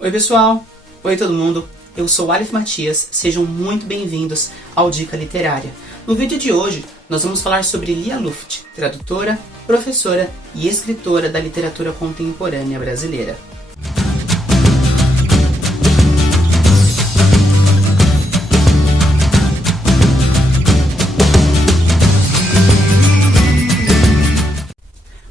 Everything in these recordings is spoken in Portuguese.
Oi pessoal, oi todo mundo, eu sou Aleph Matias, sejam muito bem-vindos ao Dica Literária. No vídeo de hoje nós vamos falar sobre Lia Luft, tradutora, professora e escritora da literatura contemporânea brasileira.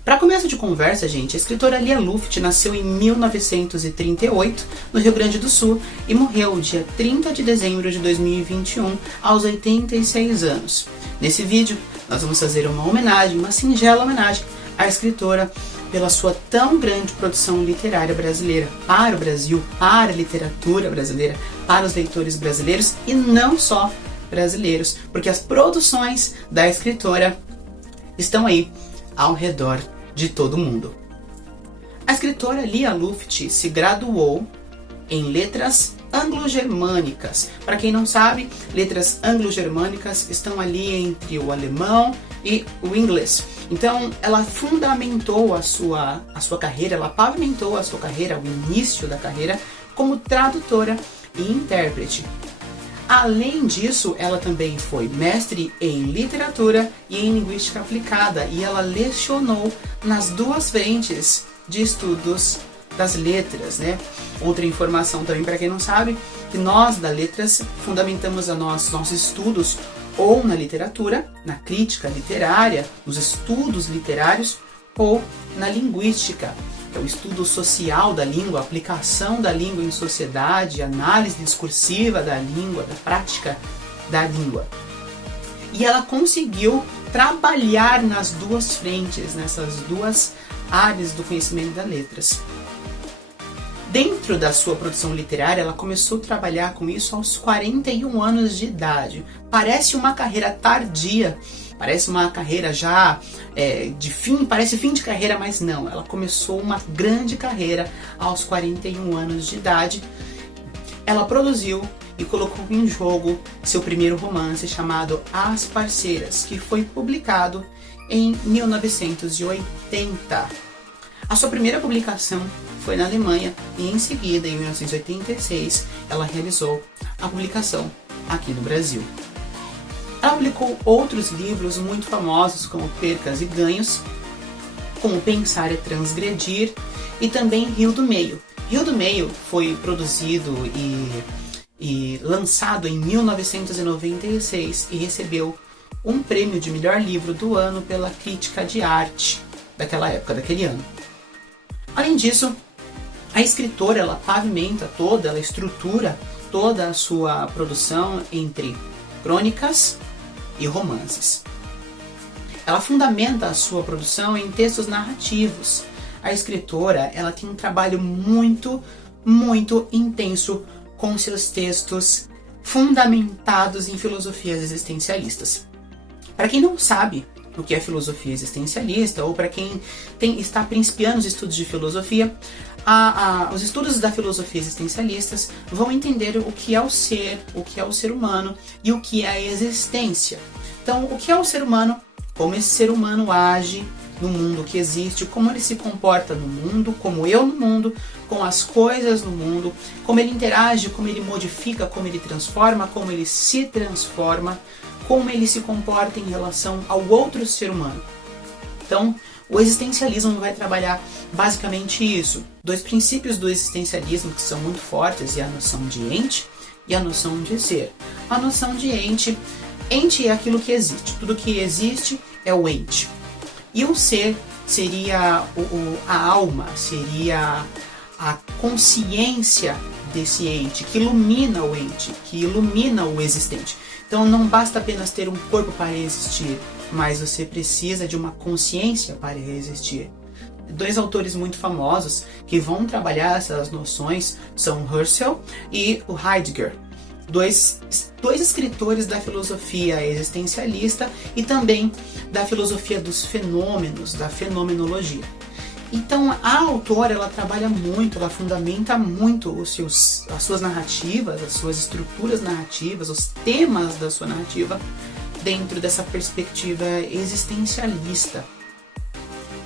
Para começo de conversa, gente, a escritora Lia Luft nasceu em 1938, no Rio Grande do Sul, e morreu dia 30 de dezembro de 2021, aos 86 anos. Nesse vídeo, nós vamos fazer uma singela homenagem à escritora pela sua tão grande produção literária brasileira, para o Brasil, para a literatura brasileira, para os leitores brasileiros e não só brasileiros, porque as produções da escritora estão aí ao redor de todo mundo. A escritora Lia Luft se graduou em letras anglo-germânicas. Para quem não sabe, letras anglo-germânicas estão ali entre o alemão e o inglês. Então, ela fundamentou a sua carreira, ela pavimentou a sua carreira, o início da carreira, como tradutora e intérprete. Além disso, ela também foi mestre em literatura e em linguística aplicada, e ela lecionou nas duas frentes de estudos das letras, né? Outra informação também para quem não sabe, que nós da letras fundamentamos nossos estudos ou na literatura, na crítica literária, nos estudos literários, ou na linguística, que é o estudo social da língua, a aplicação da língua em sociedade, análise discursiva da língua, da prática da língua. E ela conseguiu trabalhar nas duas frentes, nessas duas áreas do conhecimento das letras. Dentro da sua produção literária, ela começou a trabalhar com isso aos 41 anos de idade. Parece uma carreira tardia, parece uma carreira já parece fim de carreira, mas não. Ela começou uma grande carreira aos 41 anos de idade. Ela produziu e colocou em jogo seu primeiro romance chamado As Parceiras, que foi publicado em 1980. A sua primeira publicação foi na Alemanha e em seguida, em 1986, ela realizou a publicação aqui no Brasil. Ela publicou outros livros muito famosos como Percas e Ganhos, como Pensar é Transgredir e também Rio do Meio. Rio do Meio foi produzido e lançado em 1996 e recebeu um prêmio de melhor livro do ano pela crítica de arte daquela época, daquele ano. Além disso, a escritora ela pavimenta ela estrutura toda a sua produção entre crônicas e romances. Ela fundamenta a sua produção em textos narrativos. A escritora ela tem um trabalho muito, muito intenso com seus textos fundamentados em filosofias existencialistas. Para quem não sabe o que é filosofia existencialista, ou para quem está principiando os estudos de filosofia, os estudos da filosofia existencialistas vão entender o que é o ser humano e o que é a existência. Então, o que é o ser humano, como esse ser humano age no mundo que existe, como ele se comporta no mundo, como eu no mundo, com as coisas no mundo, como ele interage, como ele modifica, como ele transforma, como ele se transforma, como ele se comporta em relação ao outro ser humano. Então, o existencialismo vai trabalhar basicamente isso. Dois princípios do existencialismo que são muito fortes é a noção de ente e a noção de ser. A noção de ente é aquilo que existe. Tudo que existe é o ente. E o ser seria a alma, seria a consciência desse ente, que ilumina o ente, que ilumina o existente. Então não basta apenas ter um corpo para existir, mas você precisa de uma consciência para existir. Dois autores muito famosos que vão trabalhar essas noções são Husserl e o Heidegger. Dois escritores da filosofia existencialista e também da filosofia dos fenômenos, da fenomenologia. Então a autora ela trabalha muito, ela fundamenta muito as suas narrativas, as suas estruturas narrativas, os temas da sua narrativa dentro dessa perspectiva existencialista.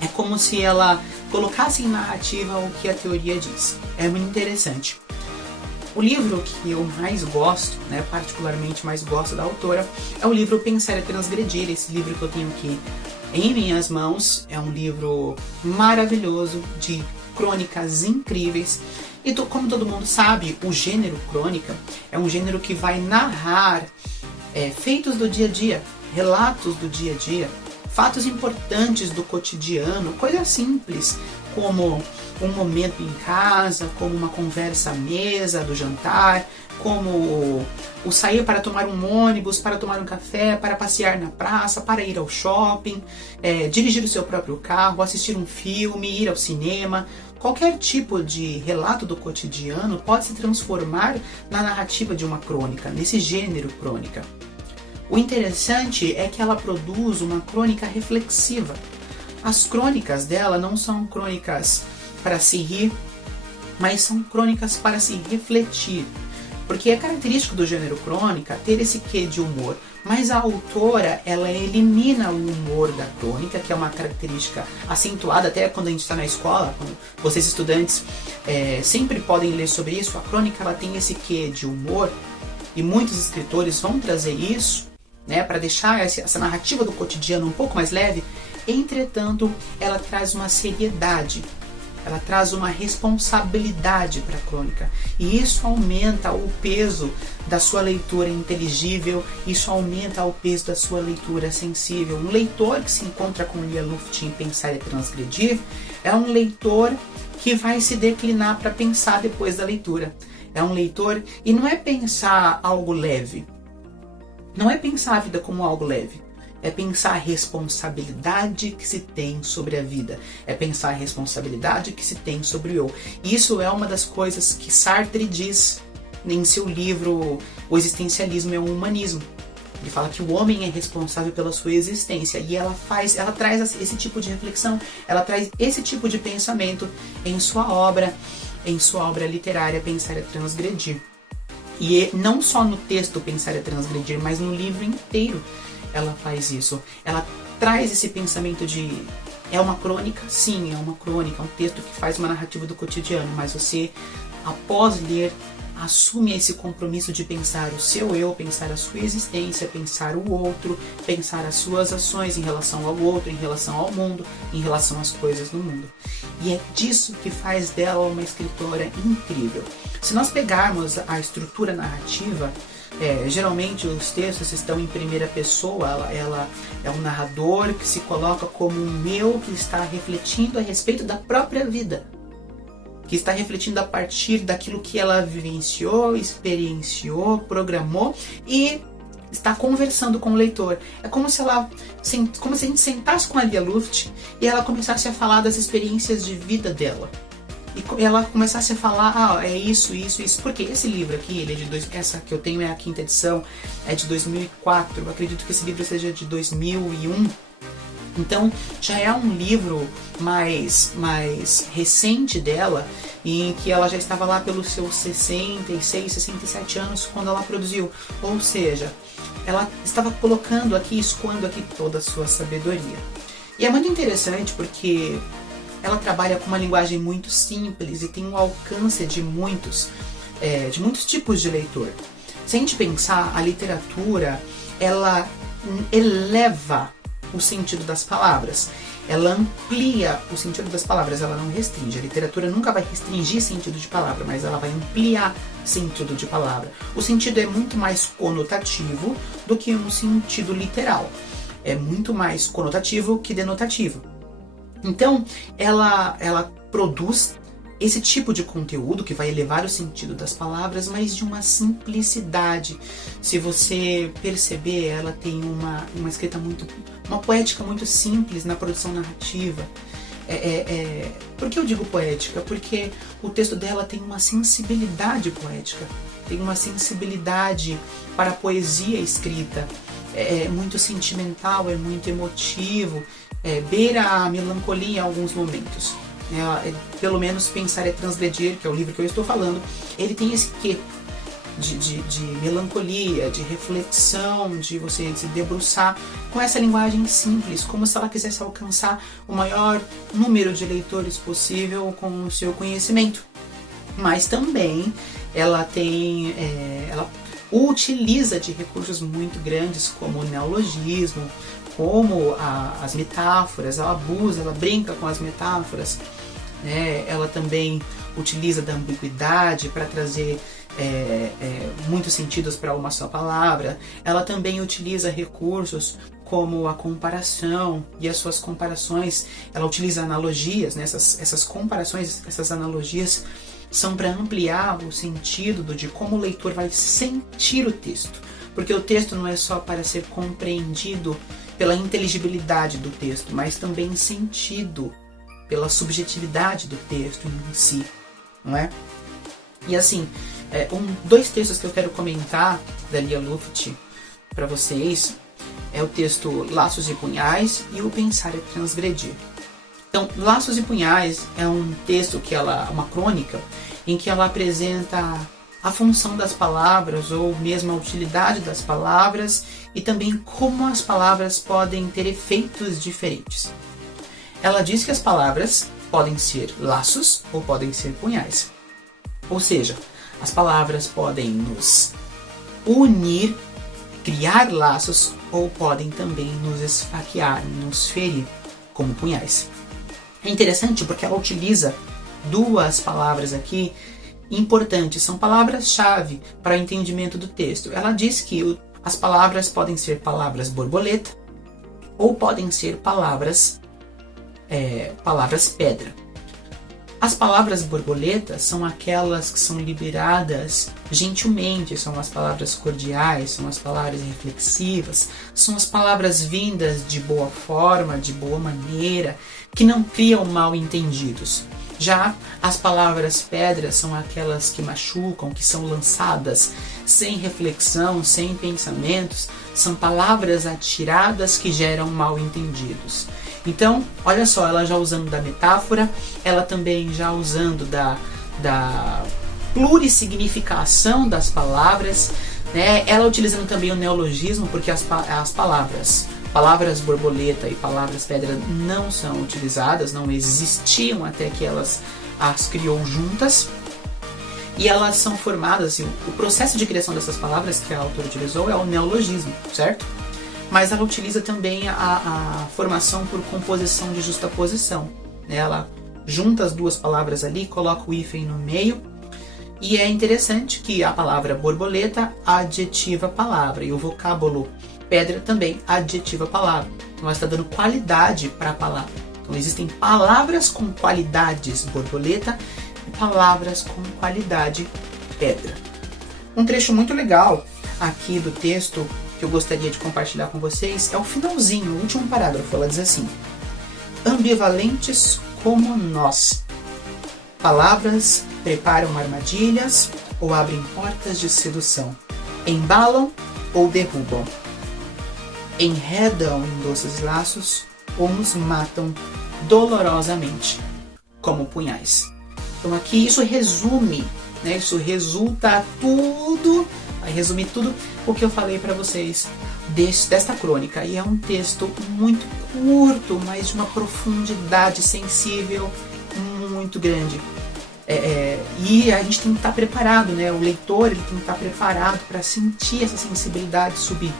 É como se ela colocasse em narrativa o que a teoria diz. É muito interessante. O livro que eu mais gosto, né, particularmente mais gosto da autora, é o livro Pensar e Transgredir. Esse livro que eu tenho aqui em minhas mãos é um livro maravilhoso, de crônicas incríveis. E como todo mundo sabe, o gênero crônica é um gênero que vai narrar feitos do dia a dia, relatos do dia a dia, fatos importantes do cotidiano, coisas simples, como um momento em casa, como uma conversa à mesa do jantar, como o sair para tomar um ônibus, para tomar um café, para passear na praça, para ir ao shopping, dirigir o seu próprio carro, assistir um filme, ir ao cinema. Qualquer tipo de relato do cotidiano pode se transformar na narrativa de uma crônica, nesse gênero crônica. O interessante é que ela produz uma crônica reflexiva. As crônicas dela não são crônicas para se rir, mas são crônicas para se refletir. Porque é característico do gênero crônica ter esse quê de humor, mas a autora, ela elimina o humor da crônica, que é uma característica acentuada até quando a gente está na escola, quando vocês estudantes sempre podem ler sobre isso. A crônica, ela tem esse quê de humor, e muitos escritores vão trazer isso, né, para deixar essa narrativa do cotidiano um pouco mais leve. Entretanto, ela traz uma seriedade, ela traz uma responsabilidade para a crônica, e isso aumenta o peso da sua leitura inteligível, isso aumenta o peso da sua leitura sensível. Um leitor que se encontra com Lia Luft em Pensar e Transgredir é um leitor que vai se declinar para pensar depois da leitura. É um leitor, e não é pensar algo leve, não é pensar a vida como algo leve, é pensar a responsabilidade que se tem sobre a vida, é pensar a responsabilidade que se tem sobre o eu. Isso é uma das coisas que Sartre diz em seu livro O Existencialismo é um Humanismo. Ele fala que o homem é responsável pela sua existência, e ela traz esse tipo de reflexão, ela traz esse tipo de pensamento em sua obra literária Pensar e Transgredir. E não só no texto Pensar e Transgredir, mas no livro inteiro ela faz isso. Ela traz esse pensamento de... É uma crônica? Sim, é uma crônica, um texto que faz uma narrativa do cotidiano, mas você, após ler, assume esse compromisso de pensar o seu eu, pensar a sua existência, pensar o outro, pensar as suas ações em relação ao outro, em relação ao mundo, em relação às coisas do mundo. E é disso que faz dela uma escritora incrível. Se nós pegarmos a estrutura narrativa, geralmente os textos estão em primeira pessoa, ela é um narrador que se coloca como um eu que está refletindo a respeito da própria vida, que está refletindo a partir daquilo que ela vivenciou, experienciou, programou e está conversando com o leitor. É como se a gente sentasse com a Lia Luft e ela começasse a falar das experiências de vida dela. E ela começasse a falar, é isso. Porque esse livro aqui, essa que eu tenho é a 5ª edição, é de 2004. Eu acredito que esse livro seja de 2001. Então já é um livro mais recente dela, em que ela já estava lá pelos seus 66, 67 anos quando ela produziu. Ou seja, ela estava colocando aqui, escoando aqui toda a sua sabedoria. E é muito interessante porque ela trabalha com uma linguagem muito simples e tem um alcance de muitos tipos de leitor. Se a gente pensar, a literatura, ela eleva o sentido das palavras, ela amplia o sentido das palavras, ela não restringe. A literatura nunca vai restringir sentido de palavra, mas ela vai ampliar sentido de palavra. O sentido é muito mais conotativo do que um sentido literal. É muito mais conotativo que denotativo. Então, ela produz esse tipo de conteúdo que vai elevar o sentido das palavras, mas de uma simplicidade. Se você perceber, ela tem uma escrita uma poética muito simples na produção narrativa. Por que eu digo poética? Porque o texto dela tem uma sensibilidade poética, tem uma sensibilidade para a poesia escrita. É muito sentimental, é muito emotivo, beira a melancolia em alguns momentos. Pelo menos Pensar e Transgredir, que é o livro que eu estou falando, ele tem esse quê. de melancolia, de reflexão, de você se debruçar com essa linguagem simples, como se ela quisesse alcançar o maior número de leitores possível com o seu conhecimento. Mas também ela utiliza de recursos muito grandes, como o neologismo, como as metáforas, ela abusa, ela brinca com as metáforas, né? Ela também utiliza da ambiguidade para trazer muitos sentidos para uma só palavra. Ela também utiliza recursos como a comparação e as suas comparações. Ela utiliza analogias, né? Essas comparações, essas analogias são para ampliar o sentido de como o leitor vai sentir o texto, porque o texto não é só para ser compreendido pela inteligibilidade do texto, mas também sentido pela subjetividade do texto em si, não é? E assim, dois textos que eu quero comentar da Lia Luft para vocês é o texto Laços e Punhais e o Pensar é Transgredir. Então, Laços e Punhais é um texto uma crônica, em que ela apresenta a função das palavras, ou mesmo a utilidade das palavras, e também como as palavras podem ter efeitos diferentes. Ela diz que as palavras podem ser laços ou podem ser punhais. Ou seja, as palavras podem nos unir, criar laços, ou podem também nos esfaquear, nos ferir, como punhais. É interessante porque ela utiliza duas palavras aqui importantes, são palavras-chave para o entendimento do texto. Ela diz que as palavras podem ser palavras borboleta ou podem ser palavras pedra. As palavras borboleta são aquelas que são liberadas gentilmente, são as palavras cordiais, são as palavras reflexivas, são as palavras vindas de boa forma, de boa maneira, que não criam mal entendidos. Já as palavras pedras são aquelas que machucam, que são lançadas sem reflexão, sem pensamentos, são palavras atiradas que geram mal entendidos. Então, olha só, ela já usando da metáfora, ela também já usando da plurissignificação das palavras, né? Ela utilizando também o neologismo, porque as palavras borboleta e palavras pedra não são utilizadas, não existiam até que ela as criou juntas. E elas são formadas, assim, o processo de criação dessas palavras que a autora utilizou é o neologismo, certo? Mas ela utiliza também a formação por composição de justaposição, né? Ela junta as duas palavras ali, coloca o hífen no meio, e é interessante que a palavra borboleta adjetiva a palavra, e o vocábulo pedra também adjetiva a palavra. Então ela está dando qualidade para a palavra. Então existem palavras com qualidades borboleta e palavras com qualidade pedra. Um trecho muito legal aqui do texto que eu gostaria de compartilhar com vocês é o finalzinho, o último parágrafo. Ela diz assim: ambivalentes como nós, palavras preparam armadilhas ou abrem portas de sedução, embalam ou derrubam, enredam em doces laços ou nos matam dolorosamente, como punhais. Então aqui isso resume, né? Isso resulta tudo, vai resumir tudo o que eu falei para vocês desta crônica. E é um texto muito curto, mas de uma profundidade sensível muito grande. E a gente tem que estar preparado, né? O leitor ele tem que estar preparado para sentir essa sensibilidade subir.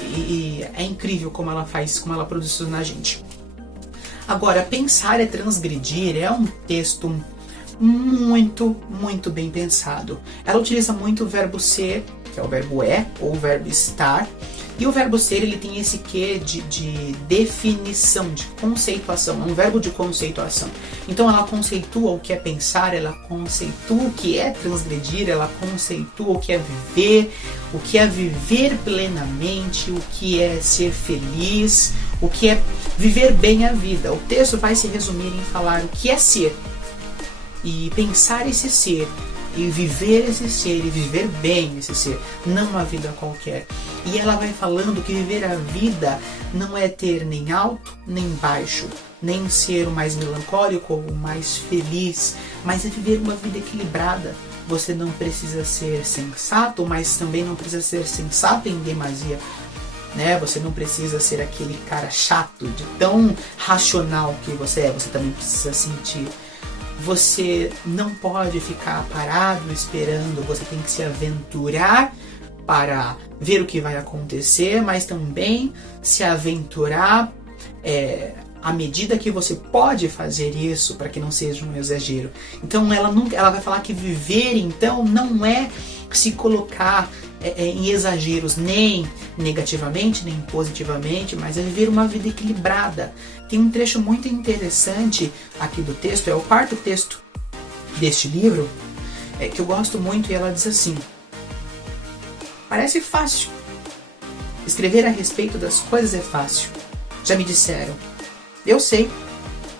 E é incrível como ela faz, como ela produz isso na gente. Agora, Pensar é Transgredir é um texto muito, muito bem pensado. Ela utiliza muito o verbo ser, que é o verbo ou o verbo estar. E o verbo ser, ele tem esse quê de definição, de conceituação, é um verbo de conceituação. Então ela conceitua o que é pensar, ela conceitua o que é transgredir, ela conceitua o que é viver plenamente, o que é ser feliz, o que é viver bem a vida. O texto vai se resumir em falar o que é ser. E pensar esse ser e viver esse ser, e viver bem esse ser, não uma vida qualquer. E ela vai falando que viver a vida não é ter nem alto nem baixo, nem ser o mais melancólico ou o mais feliz, mas é viver uma vida equilibrada. Você não precisa ser sensato, mas também não precisa ser sensato em demasia. Né? Você não precisa ser aquele cara chato, de tão racional que você é, você também precisa sentir. Você não pode ficar parado esperando, você tem que se aventurar para ver o que vai acontecer, mas também se aventurar à medida que você pode fazer isso, para que não seja um exagero. Então ela vai falar que viver então não é se colocar em exageros, nem negativamente, nem positivamente, mas é viver uma vida equilibrada. Tem um trecho muito interessante aqui do texto, é o quarto texto deste livro, que eu gosto muito, e ela diz assim: parece fácil. Escrever a respeito das coisas é fácil. Já me disseram. Eu sei.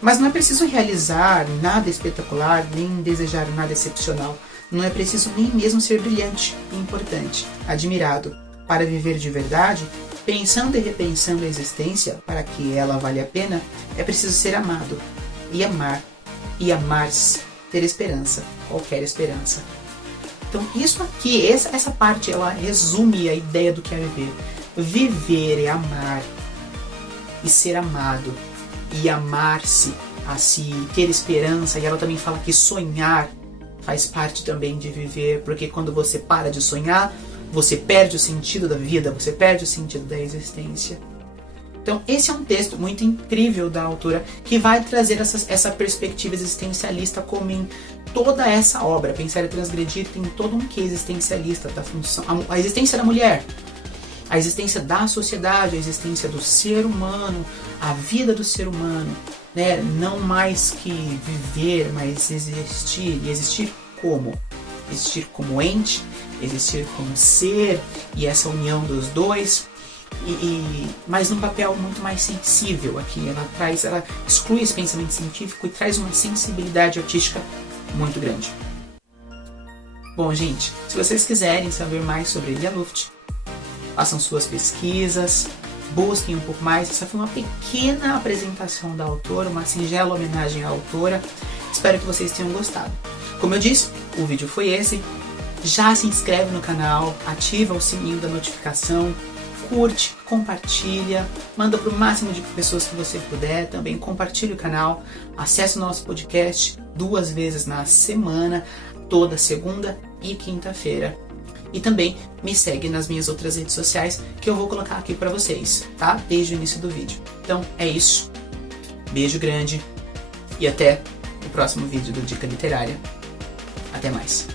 Mas não é preciso realizar nada espetacular, nem desejar nada excepcional. Não é preciso nem mesmo ser brilhante, importante, admirado. Para viver de verdade, pensando e repensando a existência, para que ela valha a pena, é preciso ser amado, e amar, e amar-se, ter esperança, qualquer esperança. Então isso aqui, essa parte, ela resume a ideia do que é viver. Viver é amar, e ser amado, e amar-se, a si, ter esperança. E ela também fala que sonhar faz parte também de viver, porque quando você para de sonhar, você perde o sentido da vida, você perde o sentido da existência. Então esse é um texto muito incrível da autora, que vai trazer essa perspectiva existencialista como em toda essa obra. Pensar e Transgredir tem todo um quê existencialista da função, a existência da mulher, a existência da sociedade, a existência do ser humano, a vida do ser humano, né? Não mais que viver, mas existir. E existir como? Existir como ente, existir como ser, e essa união dos dois, mas num papel muito mais sensível aqui. Ela exclui esse pensamento científico e traz uma sensibilidade artística muito grande. Bom, gente, se vocês quiserem saber mais sobre Lia Luft, façam suas pesquisas, busquem um pouco mais. Essa foi uma pequena apresentação da autora, uma singela homenagem à autora. Espero que vocês tenham gostado. Como eu disse, o vídeo foi esse. Já se inscreve no canal, ativa o sininho da notificação, curte, compartilha, manda para o máximo de pessoas que você puder. Também compartilhe o canal, acesse o nosso podcast 2 vezes na semana, toda segunda e quinta-feira. E também me segue nas minhas outras redes sociais, que eu vou colocar aqui para vocês, tá? Desde o início do vídeo. Então é isso. Beijo grande e até o próximo vídeo do Dica Literária. Até mais.